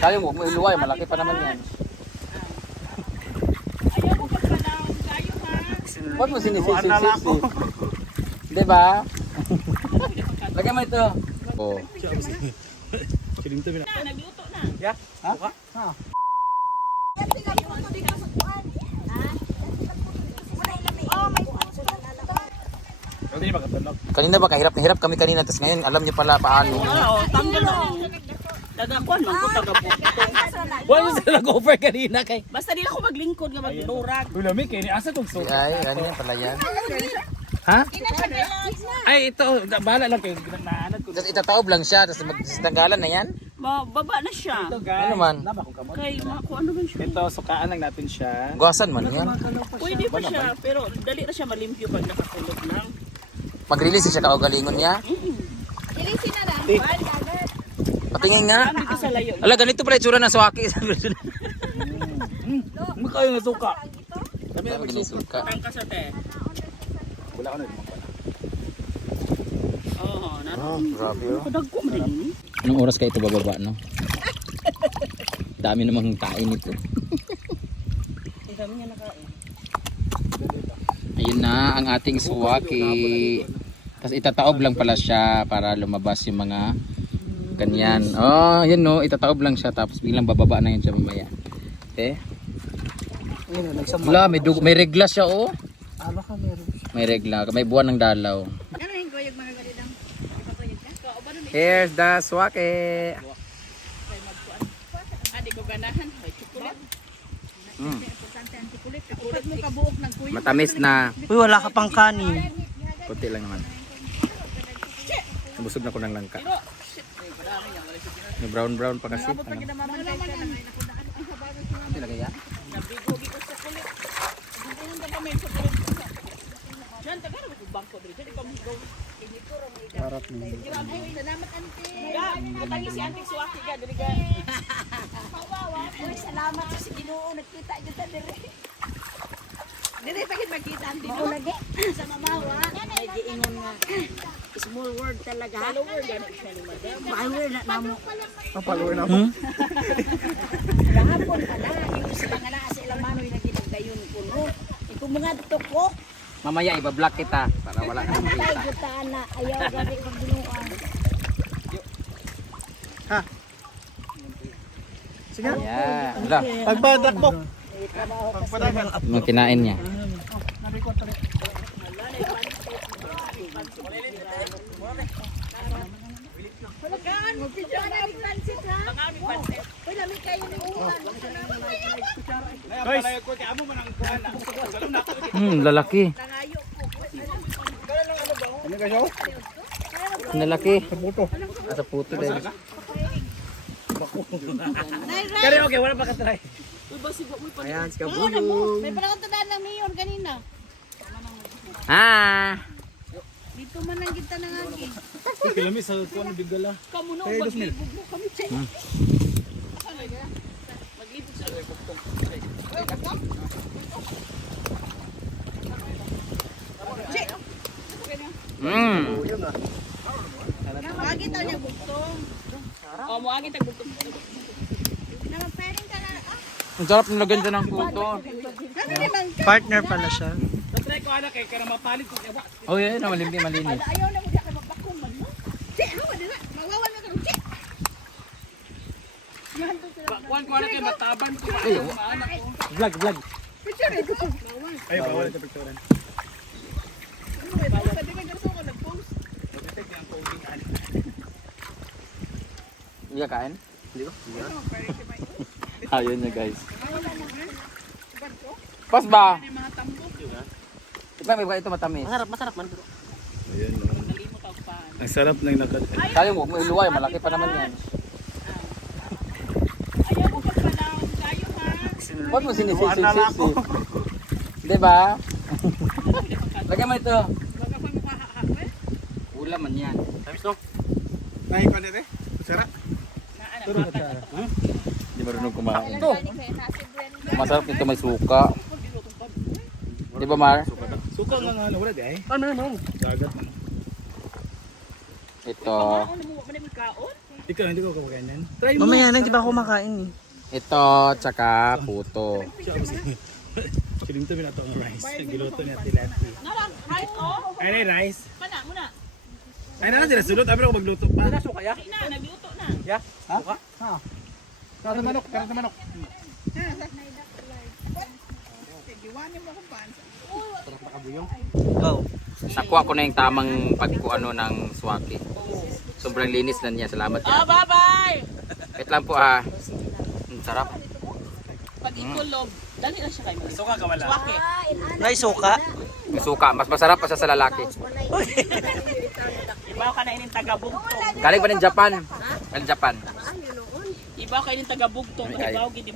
Kaya mo, may luway, malaki pa naman yan. Ayaw mo pagkalaw. Kayo ha. Ba't mo sinisisi-sisi? Di ba? Lagyan mo ito. Oh. Na, nagluto na. Ha? Kanina ba kahirap na hirap kami kanina tapos ngayon alam niyo pala paano. Oo, tanggal na. Tagakuan man ko taga po. Wala sila nag-offer kanina kay. Basta nila ko maglingkod nga magdurag. Uy, lami kay ni asa tong so. Ay, ano yan pala yan. Ha? Ay, ito, bahala lang kayo. Naanad ko. Tapos itataob lang siya tapos magtanggalan na yan. Mababa na siya. Ito, guys. Ano man? Nama ko kamot. Kay ma ano man siya. Ito, sukaan lang natin siya. Gawasan man yan. Pwede pa siya, pero dali na siya malimpyo pag nakakulog lang. Mag-release siya kaugalingon niya. Patingin nga. Dito sa layo. Ala, ganito pala itsura ng swaki. Ano kayo nga suka? Kami na magsuka. Tangka sa te. Wala ko na. Oo, na. Grabe oh. Kadag ko din. Anong oras kayo ito bababa, no? Dami namang kain ito. Dami niya nakain. Ayun na ang ating suwaki. Tapos itataob lang pala siya para lumabas yung mga ganyan. Oh, yun no, itataob lang siya tapos biglang bababa na yun siya mamaya. Eh? Wala, may, dug- may regla siya oh. Ah, baka meron. May regla, may buwan ng dalaw. Here's the swaki. Adi ko ganahan. May chocolate. Mm. Matamis na. Uy, wala ka pang kanin. Kunti lang naman. Nabusog na ko ng langka. Pero, shit. Ay, madami May brown brown pa kasi. Ano? ginamamantay ka na. Nilagay yan? Nabigo-bigo sa kulit. Hindi ka pa may chocolate. Diyan, taga na bangko dito. Diyan, ikaw mo. Harap mo. Salamat, auntie. Ya, katangi si auntie Suwaki ka. Dili ka. Salamat sa Ginoo nagkita jud ta dire. Dili, bakit magkita auntie? Ako lagi sa mamawa. May giingon nga. Small word talaga. Follower, gano'n siya ni madam. Power na namo. Papaloy na mo. Kahapon pala yung sa mga naa sa ilang manoy na ginagdayon kuno. Ikaw mga dito ko. Mamaya iba-block kita para wala kang Ay makita. gutaan na ayaw gani kong binuan. Sige. Ayan. Kasi. Pagbadak. Yung kinain niya. Guys. Hmm, lalaki. Ano kayo? Ang lalaki. Sa puto. Sa puto din. Kaya okay, wala pa mo pa. Ayan, si Oo na mo. May pagkatandaan ng mayor kanina. Ah! Dito man lang kita nang agi. Kilami sa tuwan ng bigala. Kamu na, maglibog mo kami. Na yan? Maglibog sa bugtong. Mm. Agi taw niya bugtong. Oh, mo agit ang bugtong. Naman pwedeng ka na. Ang sarap nilagyan dyan ng puto. Ano? Partner pala siya. Tatry ko anak kay para mapalit ko kaya Oh, yun na malimpi malinis. Ayaw na mo diya ka magbakong man mo. Hawa dira. Mawawan na ka ron. Che. Kuan ko anak kay mataban ko. Ay, Vlog, vlog. Ay, bawal ito picturean. Hindi ka kain? Hindi ko. Ayun na guys. Pas ba? Diba may ba ito matamis? Masarap, masarap man. Ayun. Nalimot ang sarap ng nakat. Kaya mo, may luway, malaki pa naman yan. Ayaw mo pagkalaw. Kayo ha. Ba't mo sinisisi-sisi? Di ba? Lagyan mo ito. Baga pa mukha Ulam man yan. Tamis no? Nay ko nete. Sarap. Turo ka tara. Hindi marunong kumain. Ito. Masarap nito may suka. Di ba Mar? Suka nga nga wala di ay. Ano no? Dagat man. Ito. Ano mo? Ikaw, hindi ko kumakain. Try mo. Mamaya na, di ba ako makain eh. Ito, tsaka puto. Kiling to binato ang rice. Giluto niya tilapia. Narang, right oh. Ay, na rice. Pana, muna. Ay, na sila sulot. Abi ako magluto pa. Di na, nagluto na. Kara manok, kara manok. Nakuha ko na yung tamang pagkuano ng swaki. Sobrang linis na niya. Salamat Ah, ya. bye-bye. Wait lang po ha. Ang sarap. Pag ikulob, dali na siya kayo. Suka ka wala. Swake. May suka. Mas masarap pa siya sa lalaki. Ibaw ka na ining taga-bugtong. Galing pa ng Japan. Galing Japan. Ibaw ka ining taga-bugtong. Ibaw gid